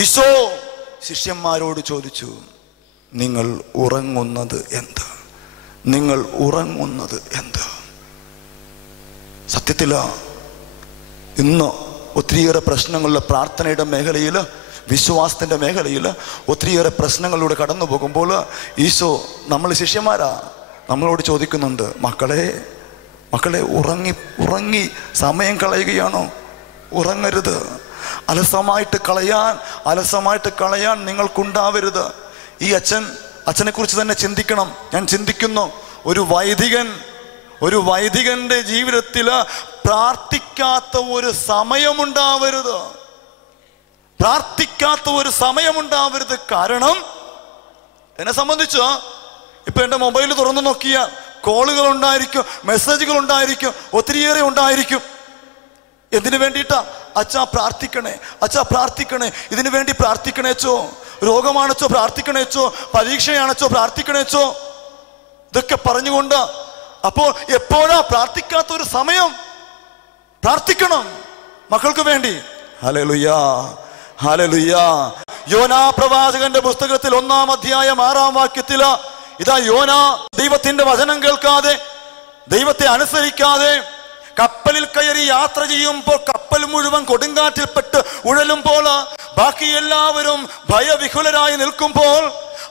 ഈശോ ശിഷ്യന്മാരോട് ചോദിച്ചു, നിങ്ങൾ ഉറങ്ങുന്നത് എന്ത്? നിങ്ങൾ ഉറങ്ങുന്നത് എന്ത്? സത്യത്തില ഇന്ന് ഒത്തിരിയേറെ പ്രശ്നങ്ങളുടെ പ്രാർത്ഥനയുടെ മേഖലയിൽ, വിശ്വാസത്തിൻ്റെ മേഖലയിൽ ഒത്തിരിയേറെ പ്രശ്നങ്ങളിലൂടെ കടന്നു പോകുമ്പോൾ ഈശോ, നമ്മൾ ശിഷ്യന്മാരാ, നമ്മളോട് ചോദിക്കുന്നുണ്ട്, മക്കളെ ഉറങ്ങി സമയം കളയുകയാണോ? ഉറങ്ങരുത്. അലസമായിട്ട് കളയാൻ നിങ്ങൾക്കുണ്ടാവരുത്. ഈ അച്ഛനെ കുറിച്ച് തന്നെ ചിന്തിക്കണം. ഞാൻ ചിന്തിക്കുന്നു, ഒരു വൈദികന്റെ ജീവിതത്തിൽ പ്രാർത്ഥിക്കാത്ത ഒരു സമയമുണ്ടാവരുത്. കാരണം എന്നെ സംബന്ധിച്ച് ഇപ്പൊ എൻ്റെ മൊബൈൽ തുറന്നു നോക്കിയാൽ കോളുകൾ ഉണ്ടായിരിക്കും, മെസ്സേജുകൾ ഉണ്ടായിരിക്കും, ഒത്തിരിയേറെ ഉണ്ടായിരിക്കും. എന്തിനു വേണ്ടിയിട്ടാ? അച്ഛാ പ്രാർത്ഥിക്കണേ, ഇതിനു വേണ്ടി പ്രാർത്ഥിക്കണേച്ചോ, രോഗമാണച്ചോ പ്രാർത്ഥിക്കണേച്ചോ, പരീക്ഷയാണച്ചോ പ്രാർത്ഥിക്കണേച്ചോ, ഇതൊക്കെ പറഞ്ഞുകൊണ്ട്. അപ്പോൾ എപ്പോഴാ പ്രാർത്ഥിക്കാത്ത ഒരു സമയം? പ്രാർത്ഥിക്കണം മക്കൾക്ക് വേണ്ടി. ഹല്ലേലൂയാ, ഹല്ലേലൂയാ. യോനാ പ്രവാചകന്റെ പുസ്തകത്തിൽ 1-ാം അധ്യായം 6-ാം വാക്യത്തിൽ ഇതാ യോനാ ദൈവത്തിന്റെ വചനം കേൾക്കാതെ, ദൈവത്തെ അനുസരിക്കാതെ കപ്പലിൽ കയറി യാത്ര ചെയ്യുമ്പോൾ കപ്പൽ മുഴുവൻ കൊടുങ്കാറ്റിൽപ്പെട്ട് ഉഴലുമ്പോൾ ബാക്കി എല്ലാവരും ഭയവിഹുലരായി നിൽക്കുമ്പോൾ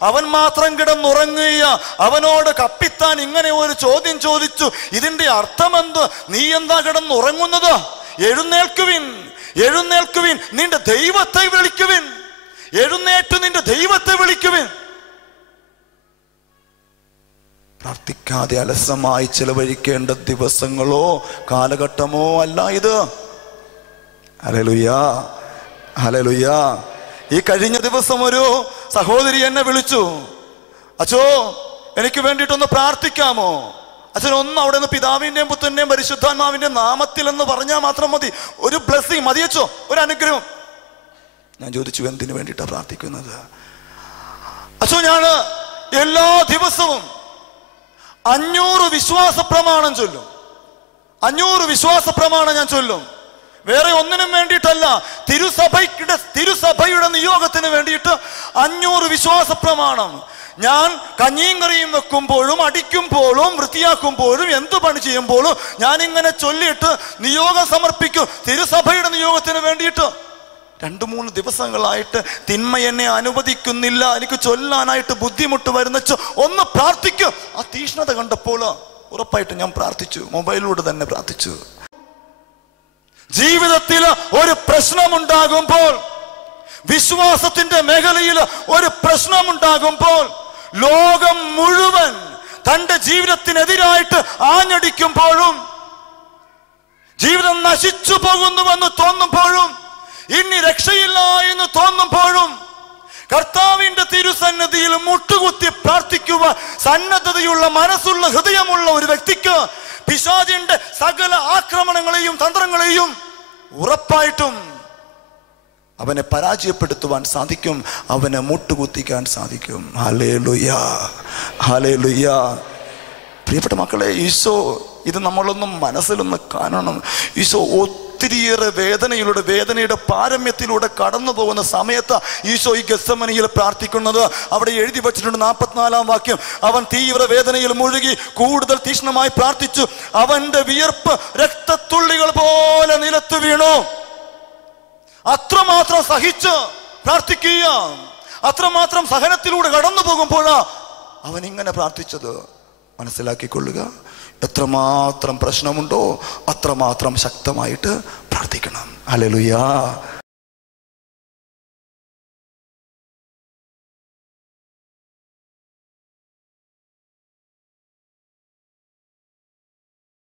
അവൻ മാത്രം കിടന്നുറങ്ങുക. അവനോട് കപ്പിത്താൻ ഇങ്ങനെ ഒരു ചോദ്യം ചോദിച്ചു, ഇതിന്റെ അർത്ഥമെന്ത്? നീ എന്താ കിടന്നുറങ്ങുന്നത്? എഴുന്നേൽക്കുവിൻ, നിന്റെ ദൈവത്തെ വിളിക്കുവിൻ. എഴുന്നേറ്റ് നിന്റെ ദൈവത്തെ വിളിക്കുവിൻ. പ്രാർത്ഥിക്കാതെ അലസമായി ചെലവഴിക്കേണ്ട ദിവസങ്ങളോ കാലഘട്ടമോ അല്ല ഇത്. ഹല്ലേലൂയാ, ഹല്ലേലൂയാ. ഈ കഴിഞ്ഞ ദിവസം ഒരു സഹോദരി എന്നെ വിളിച്ചു, അച്ഛോ എനിക്ക് വേണ്ടിയിട്ടൊന്ന് പ്രാർത്ഥിക്കാമോ? അച്ഛൻ ഒന്ന് അവിടെ നിന്ന് പിതാവിന്റെയും പുത്രന്റെയും പരിശുദ്ധാത്മാവിന്റെയും നാമത്തിൽ എന്ന് പറഞ്ഞാൽ മാത്രം മതി, ഒരു ബ്ലെസ്സിങ് മതി അച്ഛോ, ഒരു അനുഗ്രഹം. ഞാൻ ചോദിച്ചു, എന്തിനു വേണ്ടിയിട്ടാണ് പ്രാർത്ഥിക്കുന്നത്? അച്ഛോ ഞാൻ എല്ലാ ദിവസവും 500 വിശ്വാസ പ്രമാണം ചൊല്ലും. 500 വിശ്വാസ പ്രമാണം ഞാൻ ചൊല്ലും. വേറെ ഒന്നിനും വേണ്ടിയിട്ടല്ല, തിരുസഭയുടെ നിയോഗത്തിന് വേണ്ടിയിട്ട് 500 വിശ്വാസ പ്രമാണം. ഞാൻ കഞ്ഞിയും കറിയും വെക്കുമ്പോഴും അടിക്കുമ്പോഴും വൃത്തിയാക്കുമ്പോഴും എന്ത് പണി ചെയ്യുമ്പോഴും ഞാൻ ഇങ്ങനെ ചൊല്ലിയിട്ട് നിയോഗം സമർപ്പിക്കും, തിരുസഭയുടെ നിയോഗത്തിന് വേണ്ടിയിട്ട്. 2-3 ദിവസങ്ങളായിട്ട് തിന്മ എന്നെ അനുവദിക്കുന്നില്ല, എനിക്ക് ചൊല്ലാനായിട്ട് ബുദ്ധിമുട്ട് വരുന്ന ഒന്ന് പ്രാർത്ഥിക്കും. ആ തീഷ്ണത കണ്ടപ്പോൾ ഉറപ്പായിട്ട് ഞാൻ പ്രാർത്ഥിച്ചു, മൊബൈലിലൂടെ തന്നെ പ്രാർത്ഥിച്ചു. ജീവിതത്തിൽ ഒരു പ്രശ്നമുണ്ടാകുമ്പോൾ, വിശ്വാസത്തിന്റെ മേഖലയിൽ ഒരു പ്രശ്നമുണ്ടാകുമ്പോൾ, ലോകം മുഴുവൻ തന്റെ ജീവിതത്തിനെതിരായിട്ട് ആഞ്ഞടിക്കുമ്പോഴും, ജീവിതം നശിച്ചു പോകുന്നുവെന്ന് തോന്നുമ്പോഴും, ഇനി രക്ഷയില്ല എന്ന് തോന്നുമ്പോഴും, കർത്താവിന്റെ തിരുസന്നിധിയിൽ മുട്ടുകുത്തി പ്രാർത്ഥിക്കുവാൻ സന്നദ്ധതയുള്ള മനസ്സുള്ള ഹൃദയമുള്ള ഒരു വ്യക്തിക്ക് പിശാചിന്റെ സകല ആക്രമണങ്ങളെയും തന്ത്രങ്ങളെയും ഉറപ്പായിട്ടും അവനെ പരാജയപ്പെടുത്തുവാൻ സാധിക്കും, അവനെ മുട്ടുകുത്തിക്കാൻ സാധിക്കും. ഹല്ലേലൂയാ, ഹല്ലേലൂയാ. പ്രിയപ്പെട്ട മക്കളെ, ഈശോ ഇത് നമ്മളൊന്നും മനസ്സിലൊന്ന് കാണണം. ഈശോ ഒത്തിരിയേറെ വേദനയുടെ പാരമ്യത്തിലൂടെ കടന്നു പോകുന്ന സമയത്ത് ഈശോ ഈ ഗെത്സമനിയിൽ പ്രാർത്ഥിക്കുന്നത്. അവിടെ എഴുതി വച്ചിട്ടുണ്ട് 44-ാം വാക്യം, അവൻ തീവ്ര വേദനയിൽ മുഴുകി കൂടുതൽ തീക്ഷ്ണമായി പ്രാർത്ഥിച്ചു, അവന്റെ വിയർപ്പ് രക്തത്തുള്ളികൾ പോലെ നിലത്ത് വീണു. അത്രമാത്രം സഹിച്ച് പ്രാർത്ഥിക്കുക, അത്രമാത്രം സഹനത്തിലൂടെ കടന്നു പോകുമ്പോഴാ അവൻ ഇങ്ങനെ പ്രാർത്ഥിച്ചത്. മനസ്സിലാക്കിക്കൊള്ളുക, എത്രമാത്രം പ്രശ്നമുണ്ടോ അത്രമാത്രം ശക്തമായിട്ട് പ്രാർത്ഥിക്കണം. ഹല്ലേലൂയാ.